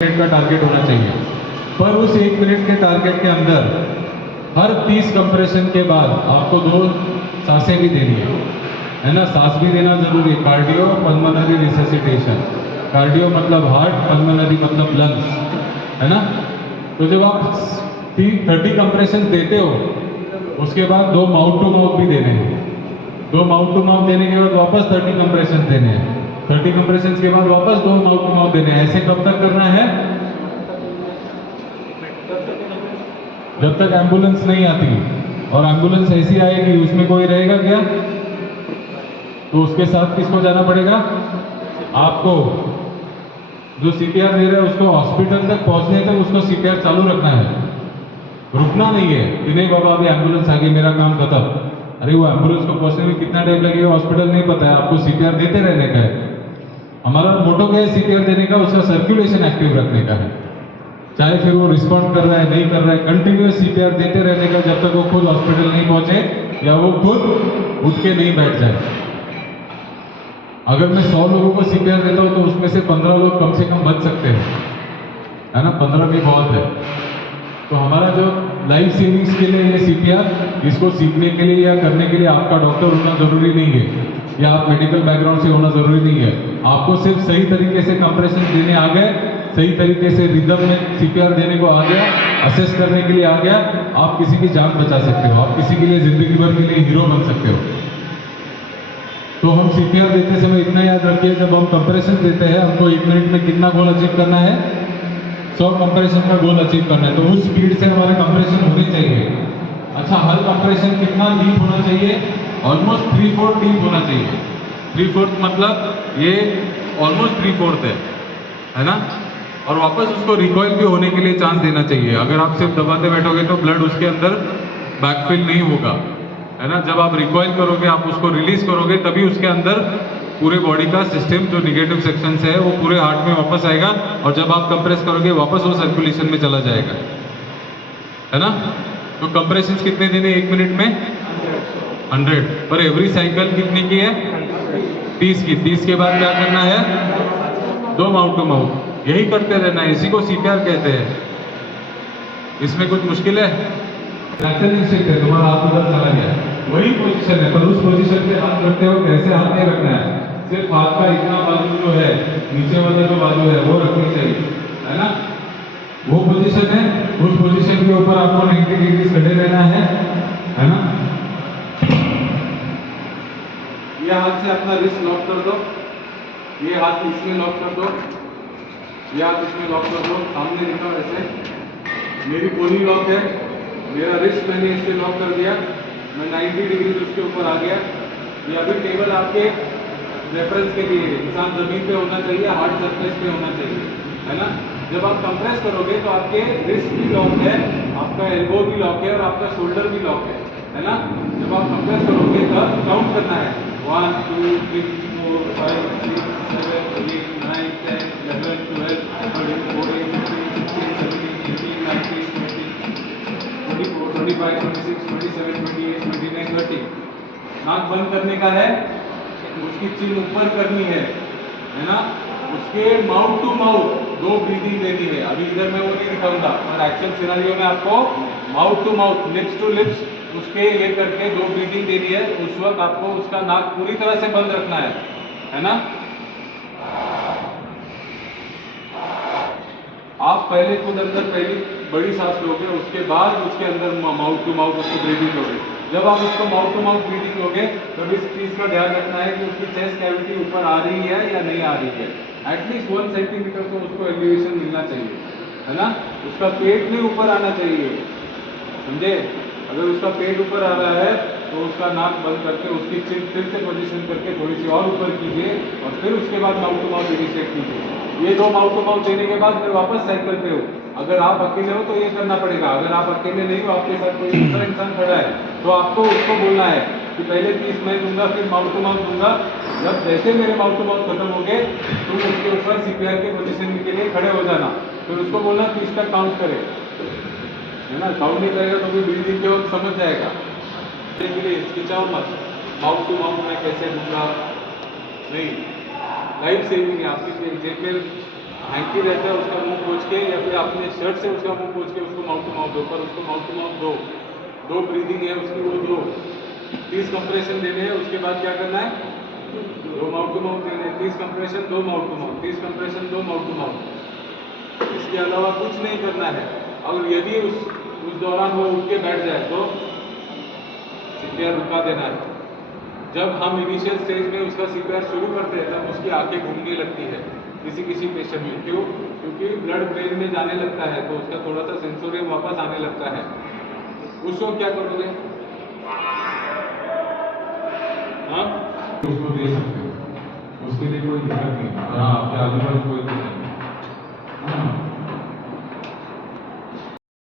Minute का target होना चाहिए, पर उस 1 मिनट के टारगेट के अंदर हर 30 कंप्रेशन के बाद आपको 2 सांसें भी देनी है ना। सांस भी देना जरूरी है। कार्डियो पल्मोनरी रिससिटेशन, कार्डियो मतलब हार्ट, पल्मोनरी मतलब लंग्स, है ना। तो जब आप 30 कंप्रेशन देते हो उसके बाद 2 माउथ टू माउथ भी देने हैं। 2 माउथ टू माउथ देने के बाद वापस 30 कंप्रेशन देने हैं। 30 कंप्रेशन के बाद वापस 2 माउथ टू माउथ देने हैं। ऐसे कब तक करना है? जब तक एम्बुलेंस नहीं आती। और एम्बुलेंस ऐसी आएगी उसमें कोई रहेगा क्या? तो उसके साथ किसको जाना पड़ेगा? आपको। जो सीपीआर दे रहा है उसको हॉस्पिटल तक पहुंचने तक उसको सीपीआर चालू रखना है, रुकना नहीं है कि नहीं बाबा अभी एम्बुलेंस आ गई मेरा काम खत्म। अरे वो एम्बुलेंस को पहुंचने में कितना टाइम लगेगा हॉस्पिटल नहीं पता है, आपको सीपीआर देते रहने का है। हमारा मोटो क्या है सीपीआर देने का? उसका सर्कुलेशन एक्टिव रखने का है। चाहे फिर वो रिस्पॉन्ड कर रहा है नहीं कर रहा है, कंटिन्यूअस सीपीआर देते रहने का जब तक वो खुद हॉस्पिटल नहीं पहुंचे या वो खुद उठ के नहीं बैठ जाए। अगर मैं 100 लोगों को सीपीआर देता हूं तो उसमें से 15 लोग कम से कम बच सकते हैं, है ना। 15 भी बहुत है। तो हमारा जो लाइफ सेविंग्स के लिए ये सीपीआर, इसको सीखने के लिए या करने के लिए आपका डॉक्टर होना जरूरी नहीं है या आप मेडिकल बैकग्राउंड से होना जरूरी नहीं है। आपको सिर्फ सही तरीके से कंप्रेशन देने आ गए, सही तरीके से रिदम में सीपीआर देने को आ गया, असेस करने के लिए आ गया, आप किसी की जान बचा सकते हो, आप किसी के लिए जिंदगी भर के लिए हीरो बन सकते हो। तो हम सीपीआर देते समय इतना याद रखिए, जब हम कंप्रेशन देते हैं हमको 1 मिनट में कितना गोल अचीव करना है? 100 कंप्रेशन का गोल अचीव करना है। तो उस स्पीड से हमारे कंप्रेशन होने चाहिए। अच्छा, हर कंप्रेशन कितना डीप होना चाहिए? ऑलमोस्ट 3/4 डीप होना चाहिए। 3/4 मतलब ये ऑलमोस्ट 3/4 है ना। और वापस उसको रिकॉइल भी होने के लिए चांस देना चाहिए। अगर आप सिर्फ दबाते बैठोगे तो ब्लड उसके अंदर बैकफिल नहीं होगा, है ना। जब आप रिकॉइल करोगे, आप उसको रिलीज करोगे, तभी उसके अंदर पूरे बॉडी का सिस्टम जो निगेटिव सेक्शन है वो पूरे हार्ट में वापस आएगा। और जब आप कंप्रेस करोगे वापस वो सर्कुलेशन में चला जाएगा, है ना। तो कंप्रेशन कितने देने 1 मिनट में? 100। पर एवरी साइकिल कितने की है? 30 की। 30 के बाद क्या करना है? 2 माउथ टू माउथ। यही करते रहना है, इसी को सीपीआर कहते हैं। इसमें कुछ मुश्किल है? फ्रैक्चर इंस्टिंक्ट है, तुम्हारा हाथ उधर चला गया, वही पोजीशन है। पर उस पोजीशन पे हाथ रखते हो कैसे? हाथ नहीं रखना है, सिर्फ हाथ का इतना बाजू जो है, नीचे वाला जो बाजू है वो रखनी चाहिए, है ना। वो पोजीशन है, उस पोजीशन के ऊपर आपको 90 डिग्री खड़े रहना है ना। ये हाथ से अपना रिस्ट लॉक कर दो, ये हाथ इसमें लॉक कर दो, ये हाथ इसमें लॉक कर दो, सामने दिखाओ ऐसे। मेरी पोनी लॉक है, मेरा रिस्ट मैंने इससे लॉक कर दिया, मैं 90 डिग्री उसके ऊपर आ गया। ये अभी टेबल आपके रेफरेंस के लिए, इंसान जमीन पे होना चाहिए, हार्ड सरफेस पे होना चाहिए, है ना। जब आप कंप्रेस करोगे तो आपके रिस्ट भी लॉक है, आपका एल्बो भी लॉक है और आपका शोल्डर भी लॉक है ना। जब आप कंप्रेस करोगे तब काउंट करना है 1 2 3 4 5 6 7 8 9 10 11 12 13 14 15 16 17 18 19 20 24 25 26 27 28 29 30। नाक बंद करने का है, उसकी चिन ऊपर करनी है ना। उसके माउथ टू माउथ 2 ब्रीदिंग देनी है। अभी इधर मैं वो नहीं दिखाऊंगा, और एक्शन सिनेरियो में आपको mouth to mouth, lips to lips उसके ये करके 2 ब्रीदिंग देनी है। उस वक्त आपको उसका नाक पूरी तरह से बंद रखना है ना। आप पहले खुद अंदर पहली बड़ी सांस लोगे, उसके बाद उसके अंदर माउथ टू माउथ उसको ब्रीदिंग लोगे। जब आप उसको माउथ टू माउथ ब्रीदिंग लोगे तब इस चीज़ का ध्यान रखना है कि उसकी चेस्ट कैविटी ऊपर आ रही है या नहीं आ रही है। एटलीस्ट 1 सेंटीमीटर तो उसको एलिवेशन मिलना चाहिए, है ना। उसका पेट नहीं ऊपर आना चाहिए, समझे। अगर उसका पेट ऊपर आ रहा है तो उसका नाक बंद करके उसकी चिन फिर से पोजीशन करके थोड़ी सी और ऊपर कीजिए और फिर उसके बाद माउथ टू माउथ इनिशिएट कीजिए। ये 2 माउथ टू माउथ देने के बाद फिर वापस साइकिल पे हो। अगर आप अकेले हो तो ये करना पड़ेगा, अगर आप अकेले नहीं हो, आपके साथ कोई दूसरा इंसान खड़ा है, तो आपको उसको बोलना है कि पहले 30 मैं दूंगा, फिर माउथ टू माउथ दूंगा। जब जैसे मेरे माउथ टू माउथ खत्म हो गए तुम उसके ऊपर सीपीआर के पोजीशन के लिए खड़े हो जाना। फिर उसको बोलना 30 तक काउंट करे, है ना। काउंट नहीं करेगा तो भी ब्रीदिंग के वक्त समझ जाएगा। के लिए हिचकिचाओ मत, माउथ टू माउथ मैं कैसे दूंगा, नहीं। लाइफ सेविंग है, आपकी जेब में हैंकी रहता है उसका मुंह पोंछ के या फिर अपने शर्ट से उसका मुंह पोंछ के उसको माउथ टू माउथ दो, पर उसको माउथ टू माउथ दो ब्रीदिंग है उसकी वो दो 30 कंप्रेशन देने हैं। उसके बाद क्या करना है, 2 माउथ टू माउथ देने हैं, 30 compression 2 mouth to mouth, 30 compression 2 mouth to mouth. इसके अलावा कुछ नहीं करना है। और यदि उस दौरान वो उठ के बैठ जाए तो सीपीआर रुका देना है। जब हम इनिशियल स्टेज में उसका सीपीआर शुरू करते हैं तब उसकी आंखें घूमने लगती है किसी पेशेंट में। क्यों? क्योंकि ब्लड ब्रेन में जाने लगता है तो उसका थोड़ा सा सेंसोरियम वापस आने लगता है। उसको क्या करोगे? हाँ, उसको दे सकते हो, उसके लिए कोई दिक्कत नहीं है। हाँ, आपके आजू बाजू कोई दिक्कत नहीं। हाँ,